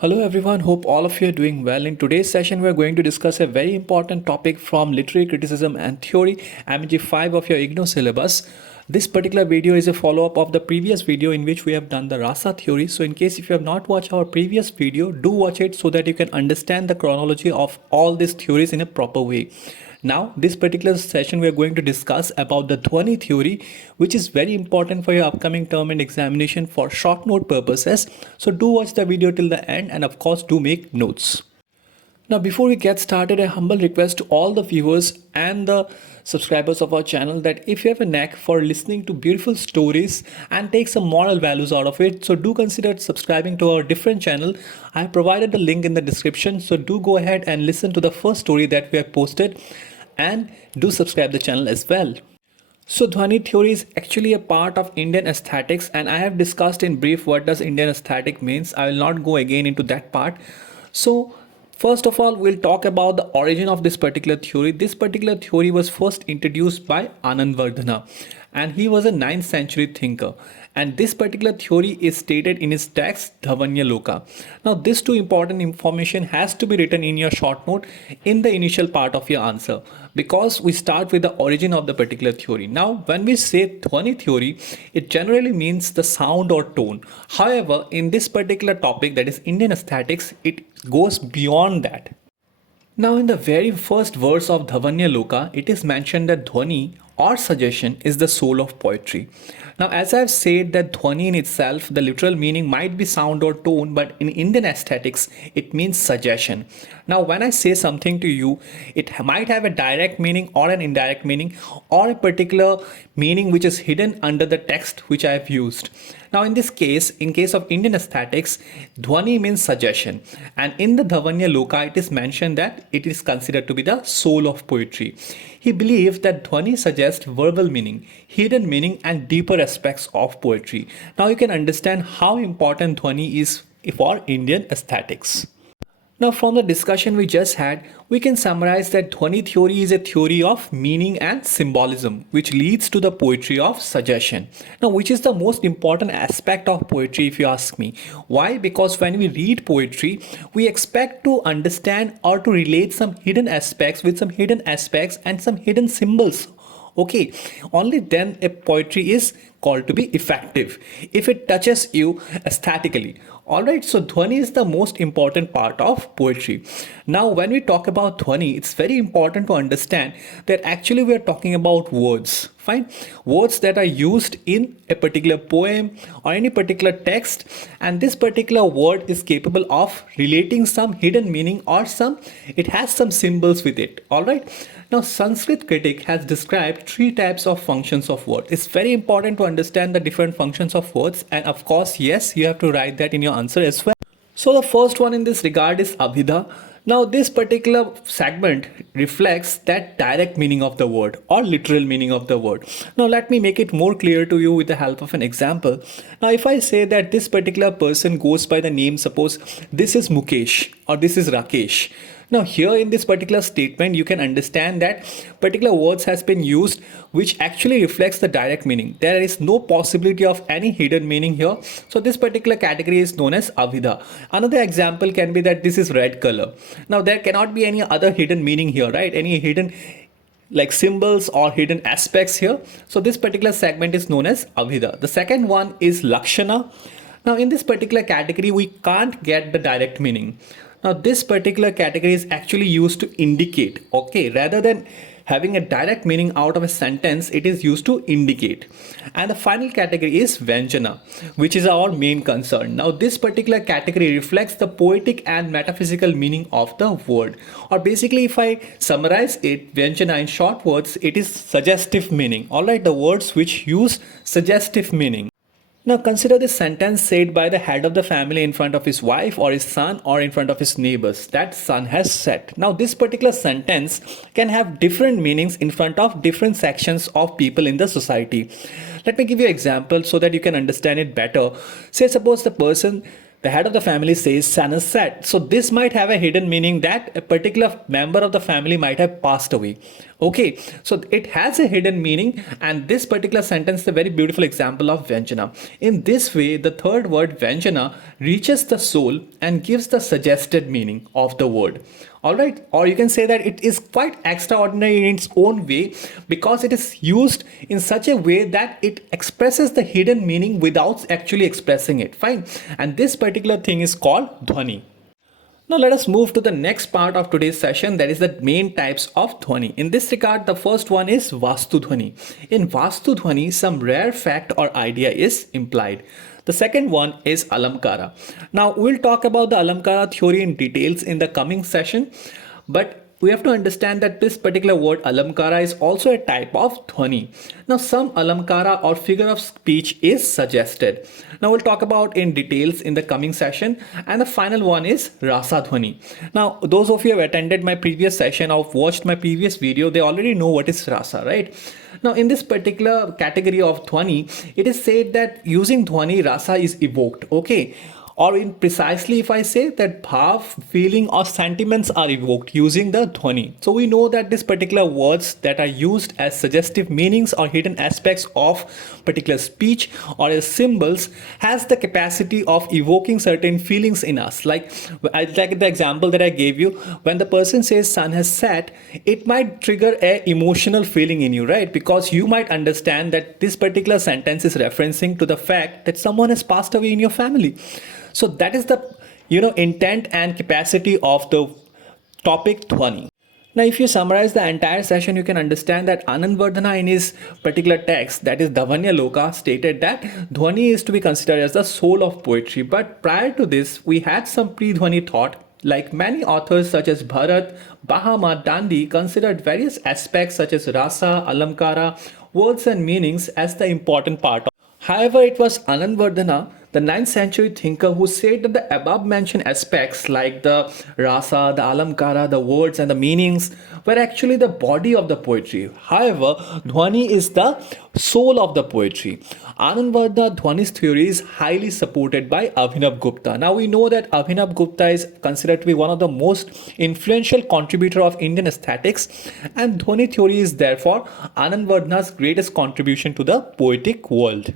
Hello everyone, hope all of you are doing well. In today's session, we are going to discuss a very important topic from literary criticism and theory, MG 5 of your IGNO syllabus. This particular video is a follow-up of the previous video in which we have done the Rasa theory. So in case if you have not watched our previous video, do watch it so that you can understand the chronology of all these theories in a proper way. Now, this particular session we are going to discuss about the Dhvani theory, which is very important for your upcoming term and examination for short note purposes. So do watch the video till the end and of course do make notes. Now, before we get started, a humble request to all the viewers and the subscribers of our channel that if you have a knack for listening to beautiful stories and take some moral values out of it, so do consider subscribing to our different channel. I have provided the link in the description, so do go ahead and listen to the first story that we have posted and do subscribe the channel as well. So Dhvani theory is actually a part of Indian aesthetics, and I have discussed in brief what does Indian aesthetic means. I will not go again into that part. So first of all, we'll talk about the origin of this particular theory. This particular theory was first introduced by Anandvardhana, and he was a 9th century thinker. And this particular theory is stated in his text Dhvanya Loka. Now this two important information has to be written in your short note in the initial part of your answer, because we start with the origin of the particular theory. Now when we say Dhvani theory, it generally means the sound or tone. However, in this particular topic, that is Indian aesthetics, it goes beyond that. Now in the very first verse of Dhvanya Loka, it is mentioned that Dhvani or suggestion is the soul of poetry. Now as I've said that Dhvani in itself, the literal meaning might be sound or tone, but in Indian aesthetics, it means suggestion. Now when I say something to you, it might have a direct meaning or an indirect meaning or a particular meaning which is hidden under the text which I have used. Now in this case, in case of Indian aesthetics, Dhvani means suggestion, and in the Dhvanya Loka it is mentioned that it is considered to be the soul of poetry. He believed that Dhvani suggests verbal meaning, hidden meaning and deeper aspects of poetry. Now you can understand how important Dhvani is for Indian aesthetics. Now from the discussion we just had, we can summarize that Dhvani theory is a theory of meaning and symbolism, which leads to the poetry of suggestion. Now which is the most important aspect of poetry if you ask me. Why? Because when we read poetry, we expect to understand or to relate some hidden aspects with some hidden aspects and some hidden symbols. Okay, only then a poetry is called to be effective if it touches you aesthetically. Alright, so Dhvani is the most important part of poetry. Now when we talk about Dhvani, it's very important to understand that actually we are talking about words. Fine, words that are used in a particular poem or any particular text, and this particular word is capable of relating some hidden meaning or it has some symbols with it. Alright, now Sanskrit critic has described 3 types of functions of words. It's very important to understand the different functions of words, and of course yes, you have to write that in your answer as well. So the first one in this regard is Abhida. Now this particular segment reflects that direct meaning of the word or literal meaning of the word. Now let me make it more clear to you with the help of an example. Now if I say that this particular person goes by the name, suppose this is Mukesh or this is Rakesh. Now here in this particular statement, you can understand that particular words has been used which actually reflects the direct meaning. There is no possibility of any hidden meaning here. So this particular category is known as Avida. Another example can be that this is red color. Now there cannot be any other hidden meaning here, right? Any hidden like symbols or hidden aspects here. So this particular segment is known as Avida. The second one is Lakshana. Now in this particular category, we can't get the direct meaning. Now this particular category is actually used to indicate, okay, rather than having a direct meaning out of a sentence, it is used to indicate. And the final category is Vyanjana, which is our main concern. Now this particular category reflects the poetic and metaphysical meaning of the word. Or basically if I summarize it, Vyanjana in short words, it is suggestive meaning. Alright, the words which use suggestive meaning. Now consider this sentence said by the head of the family in front of his wife or his son or in front of his neighbors. That son has said. Now this particular sentence can have different meanings in front of different sections of people in the society. Let me give you an example so that you can understand it better. Say suppose the person The head of the family says son is sad. So this might have a hidden meaning that a particular member of the family might have passed away. Okay, so it has a hidden meaning, and this particular sentence is a very beautiful example of Vyanjana. In this way, the third word Vyanjana reaches the soul and gives the suggested meaning of the word. Alright, or you can say that it is quite extraordinary in its own way because it is used in such a way that it expresses the hidden meaning without actually expressing it. Fine, and this particular thing is called Dhvani. Now let us move to the next part of today's session, that is the main types of Dhvani. In this regard, the first one is Vastu Dhvani. In Vastu Dhvani, some rare fact or idea is implied. The second one is Alamkara. Now we'll talk about the Alamkara theory in details in the coming session, but we have to understand that this particular word alamkara is also a type of dhvani. Now some alamkara or figure of speech is suggested. Now we'll talk about in details in the coming session, and the final one is rasa dhvani. Now those of you who have attended my previous session or watched my previous video, they already know what is rasa, right? Now in this particular category of dhvani, it is said that using dhvani rasa is evoked, okay? Or in precisely if I say that bhav, feeling or sentiments are evoked using the dhvani. So we know that these particular words that are used as suggestive meanings or hidden aspects of particular speech or as symbols has the capacity of evoking certain feelings in us. Like the example that I gave you, when the person says sun has set, it might trigger a emotional feeling in you, right? Because you might understand that this particular sentence is referencing to the fact that someone has passed away in your family. So that is the intent and capacity of the topic Dhvani. Now if you summarize the entire session, you can understand that Anandvardhana in his particular text, that is Dhavanya Loka, stated that Dhvani is to be considered as the soul of poetry. But prior to this, we had some pre-Dhvani thought. Like many authors such as Bharat, Bahama, Dandi considered various aspects such as rasa, alamkara, words and meanings as the important part. However, it was Anandvardhana, the 9th century thinker, who said that the above mentioned aspects like the rasa, the alamkara, the words and the meanings were actually the body of the poetry. However, Dhvani is the soul of the poetry. Anandvardhana Dhvani's theory is highly supported by Abhinav Gupta. Now we know that Abhinav Gupta is considered to be one of the most influential contributor of Indian aesthetics, and Dhvani theory is therefore Anandvardhana's greatest contribution to the poetic world.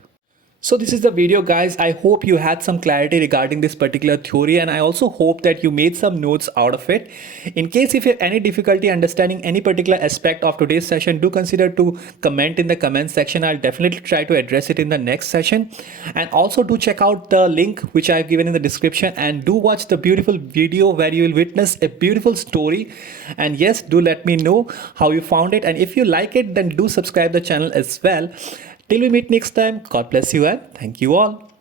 So this is the video, guys. I hope you had some clarity regarding this particular theory, and I also hope that you made some notes out of it. In case if you have any difficulty understanding any particular aspect of today's session, do consider to comment in the comment section. I'll definitely try to address it in the next session. And also do check out the link which I've given in the description, and do watch the beautiful video where you will witness a beautiful story. And yes, do let me know how you found it, and if you like it, then do subscribe the channel as well. Till we meet next time, God bless you and thank you all.